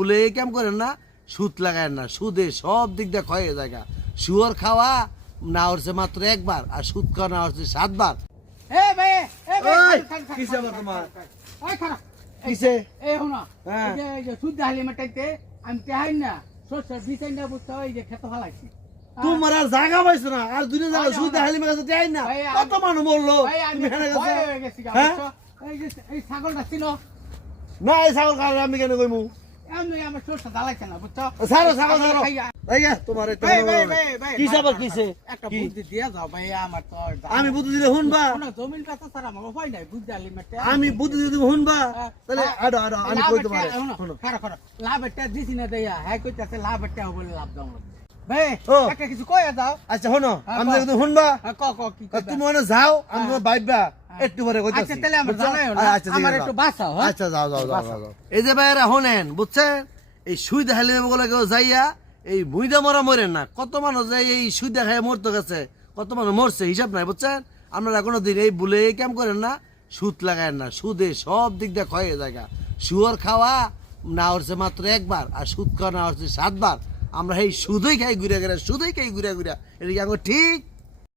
ভুলে কেম করেন না, সুদ লাগায়েন না। সুদে সব দিক দিয়ে ক্ষয় হয়ে যায়। শুয়োর খাওয়া না হচ্ছে মাত্র একবার, আর সুদ খাওয়া না হচ্ছে 7 বার। কিসে আবার তোমার কিসে? তোমার আর জায়গা পাইছো না, আর দুটো জায়গা সুদ হালিমের কাছে দেয় না। কত মানুষ মরলো তুমি হেনে গেছো। ছাগলটা ছিল না, এই ছাগল খাওয়া আমি কেন কইমু? আমার সরষে জ্বালাইছে না বুঝছো। ছাড়ো ছাগল ছাড়ো। তোমার কি আবার কিসে? একটা বুদ্ধি দিয়া যাও ভাই, আমার তো আমি বুদ্ধি দিলে শুনবা? জমিন কাছে ছাড়া আমার উপায় নাই। বুদ্ধি হালিমের আমি বুদ্ধি দিলে তুমি শুনবা? তাহলে আডো আডো আমি কই তোমারে। খারাপ লাভ একটা দিছি না দেয়া, হ্যাঁ কইতাছে লাভ একটা বলে লাভ দাও ভাই। একটা কিছু কইয়া যাও। আচ্ছা শোনো, আমি যদি শুনবা ক কি তুমি মনে যাও, আমি তোমার বাইবা একটু পরে কইতাছি। আচ্ছা তাহলে আমার জানাইও না, আমার একটু বাঁচাও। আচ্ছা যাও যাও যাও। এই যে ভাইরা শুনেন বুঝছেন, এই সুদ হালিমে বলে কেউ যাইয়া এই মুইদা মরা মরেন না। কত মানুষ যাই এই সুদা খায় মরতে গেছে, কত মানুষ মরছে হিসাব নাই বুঝছেন। আপনারা কোনোদিন এই ভুলে কেম করেন না, সুদ লাগায়েন না। সুদে সব দিক দিয়ে ক্ষয় হয়ে যায়। শুয়োর খাওয়া না হচ্ছে মাত্র একবার, আর সুদ খাওয়া না হচ্ছে 7 বার। আমরা এই সুদই খাই ঘুরে ঘুরে, সুদই খাই ঘুরে ঘুরে। এটা কি আমার ঠিক?